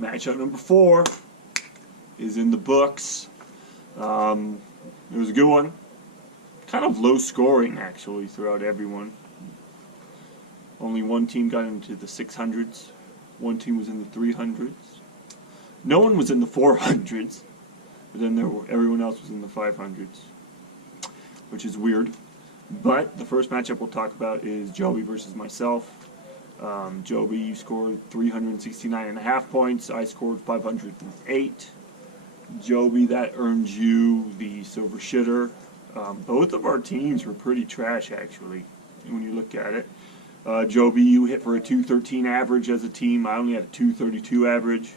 Matchup number 4 is in the books. It was a good one. Kind of low scoring, actually, throughout everyone. Only one team got into the 600s. One team was in the 300s. No one was in the 400s. But then everyone else was in the 500s. Which is weird. But the first matchup we'll talk about is Joby versus myself. Joby, you scored 369.5 points. I scored 508. Joby, that earned you the silver shitter. Both of our teams were pretty trash, actually, when you look at it. Joby, you hit for a 213 average as a team. I only had a 232 average.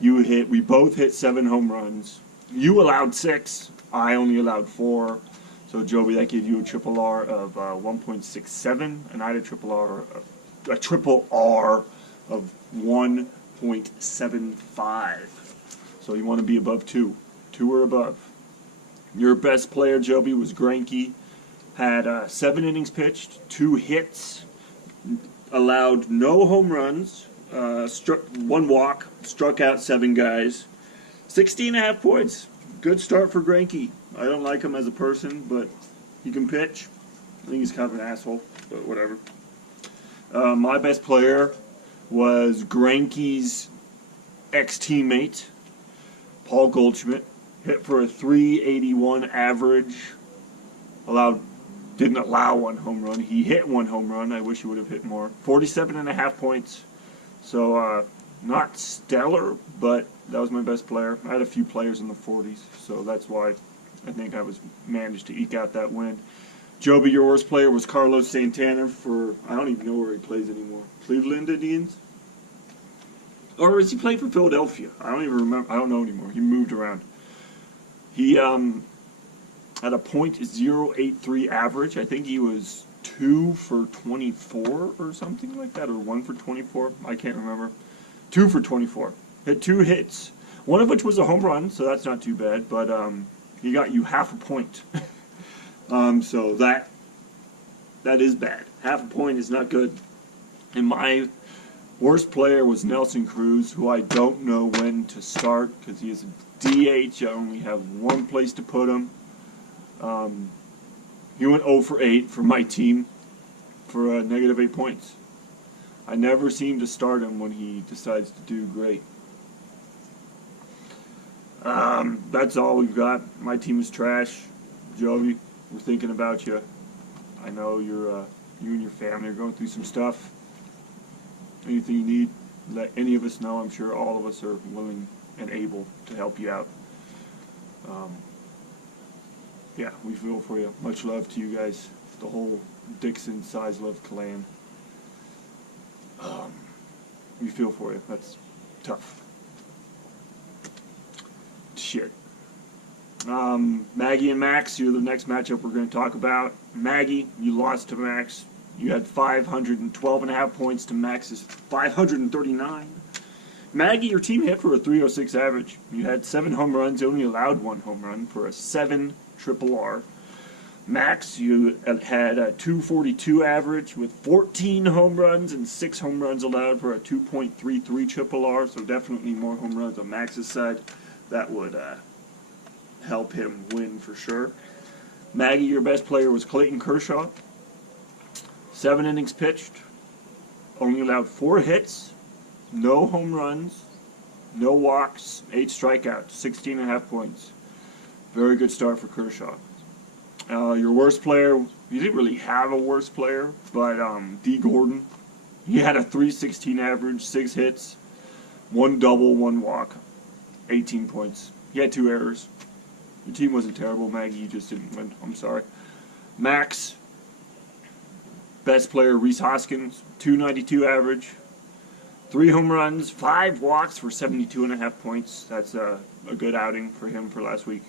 We both hit 7 home runs. You allowed 6. I only allowed 4. So Joby, that gave you a triple R of 1.67, and I had a triple R of 1.75. So you want to be above 2. 2 or above. Your best player, Joby, was Greinke. Had 7 innings pitched, 2 hits, allowed no home runs, struck 1 walk, struck out 7 guys, 16.5 points. Good start for Greinke. I don't like him as a person, but he can pitch. I think he's kind of an asshole, but whatever. My best player was Greinke's ex-teammate, Paul Goldschmidt. Hit for a 381 average. Didn't allow 1 home run. He hit 1 home run. I wish he would have hit more. 47.5 points. So, not stellar, but that was my best player. I had a few players in the 40s, so that's why I think I managed to eke out that win. Joby, your worst player was Carlos Santana for, I don't even know where he plays anymore. Cleveland Indians? Or is he playing for Philadelphia? I don't even remember. I don't know anymore. He moved around. He had a .083 average. I think he was 2 for 24 or something like that, or 1 for 24. I can't remember. 2 for 24. Hit 2 hits, one of which was a home run, so that's not too bad. But he got you half a point. So that is bad. Half a point is not good. And my worst player was Nelson Cruz, who I don't know when to start because he is a DH. I only have one place to put him. He went 0 for 8 for my team for negative 8 points. I never seem to start him when he decides to do great. That's all we've got. My team is trash. Joby, we're thinking about you. I know you and your family are going through some stuff. Anything you need, let any of us know. I'm sure all of us are willing and able to help you out. Yeah, we feel for you. Much love to you guys, the whole Dixon Size Love clan. We feel for you. That's tough. Shit. Maggie and Max, you're the next matchup we're going to talk about. Maggie, you lost to Max. You had 512.5 points to Max's 539. Maggie, your team hit for a 306 average. You had 7 home runs, only allowed 1 home run for a 7 triple R. Max, you had a 242 average with 14 home runs and 6 home runs allowed for a 2.33 triple R, so definitely more home runs on Max's side. That would help him win for sure. Maggie, your best player was Clayton Kershaw. 7 innings pitched, only allowed 4 hits, no home runs, no walks, 8 strikeouts, 16.5 points. Very good start for Kershaw. Your worst player, you didn't really have a worst player, but D. Gordon. He had a 316 average, 6 hits, 1 double, 1 walk, 18 points. He had 2 errors. Your team wasn't terrible, Maggie. You just didn't win. I'm sorry. Max, best player, Rhys Hoskins, 292 average, 3 home runs, 5 walks for 72.5 points. That's a good outing for him for last week.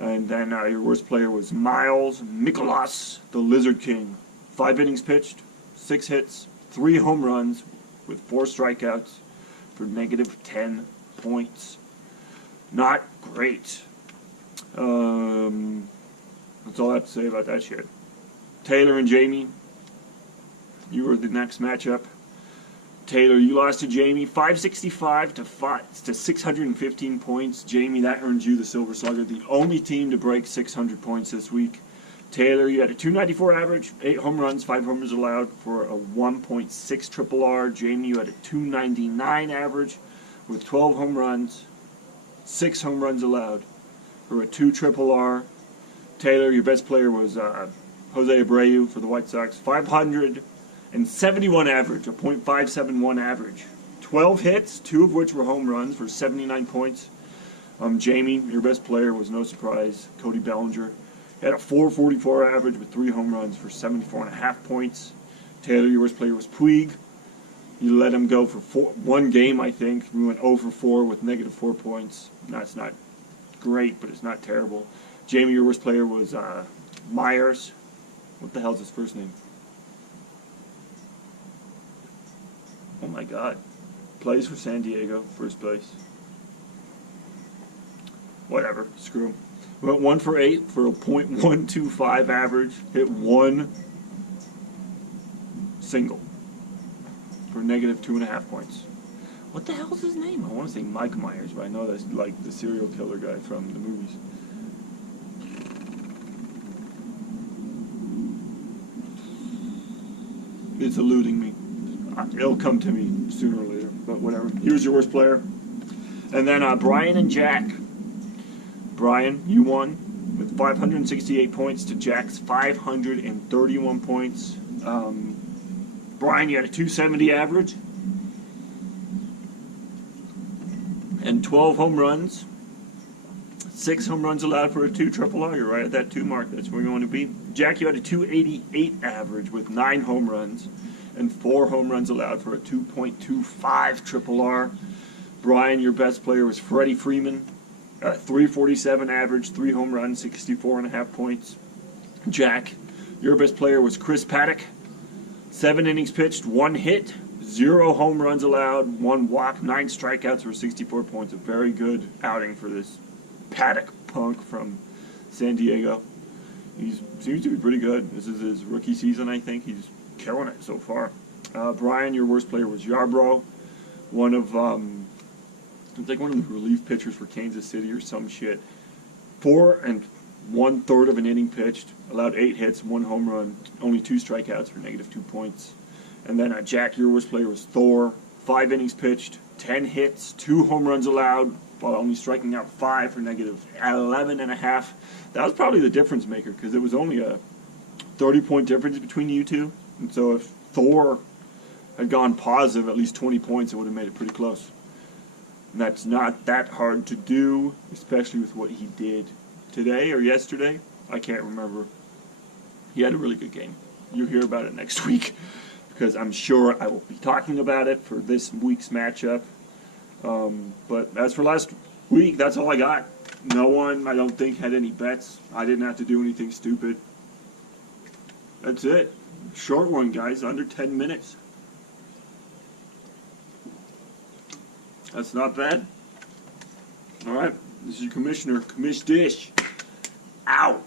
And then your worst player was Miles Mikolas, the Lizard King. 5 innings pitched, 6 hits, 3 home runs with 4 strikeouts for negative 10 points. Not great. That's all I have to say about that shit. Taylor and Jamie, you were the next matchup. Taylor, you lost to Jamie, 565 to 615 points. Jamie, that earns you the Silver Slugger, the only team to break 600 points this week. Taylor, you had a 294 average, 8 home runs, 5 homers allowed for a 1.6 triple R. Jamie, you had a 299 average with 12 home runs, 6 home runs allowed for a 2 triple R. Taylor, your best player was Jose Abreu for the White Sox, 571 average, a .571 average. 12 hits, 2 of which were home runs for 79 points. Jamie, your best player was, no surprise, Cody Bellinger. He had a 444 average with 3 home runs for 74.5 points. Taylor, your worst player was Puig. You let him go for 1 game, I think. We went 0 for 4 with -4 points. That's not great, but it's not terrible. Jamie, your worst player was Myers. What the hell's his first name? Oh my God. Plays for San Diego, first base. Whatever, screw him. Went 1 for 8 for a .125 average. Hit 1 single for -2.5 points. What the hell's his name? I want to say Mike Myers, but I know that's like the serial killer guy from the movies. It's eluding me. It'll come to me sooner or later, but whatever. He was your worst player. And then Brian and Jack. Brian, you won with 568 points to Jack's 531 points. Brian, you had a 270 average and 12 home runs. 6 home runs allowed for a 2 triple R. You're right at that 2 mark. That's where you want to be. Jack, you had a 288 average with 9 home runs and 4 home runs allowed for a 2.25 triple R. Brian, your best player was Freddie Freeman. 347 average, 3 home runs, 64.5 points. Jack, your best player was Chris Paddock. 7 innings pitched, 1 hit, 0 home runs allowed, 1 walk, 9 strikeouts for 64 points. A very good outing for this Paddock punk from San Diego. He seems to be pretty good. This is his rookie season, I think. He's killing it so far. Brian, your worst player was Yarbrough. One of the relief pitchers for Kansas City or some shit. 4 1/3 of an inning pitched, allowed 8 hits, 1 home run, only 2 strikeouts for -2 points. And then Jack, your worst player was Thor. 5 innings pitched, 10 hits, 2 home runs allowed, while only striking out 5 for -11.5. That was probably the difference maker, because it was only a 30-point difference between you two. And so if Thor had gone positive at least 20 points, it would have made it pretty close. And that's not that hard to do, especially with what he did today or yesterday. I can't remember. He had a really good game. You'll hear about it next week, because I'm sure I will be talking about it for this week's matchup. But as for last week, that's all I got. No one, I don't think, had any bets. I didn't have to do anything stupid. That's it. Short one, guys. Under 10 minutes. That's not bad. All right. This is your commissioner, Commish Dish. Out.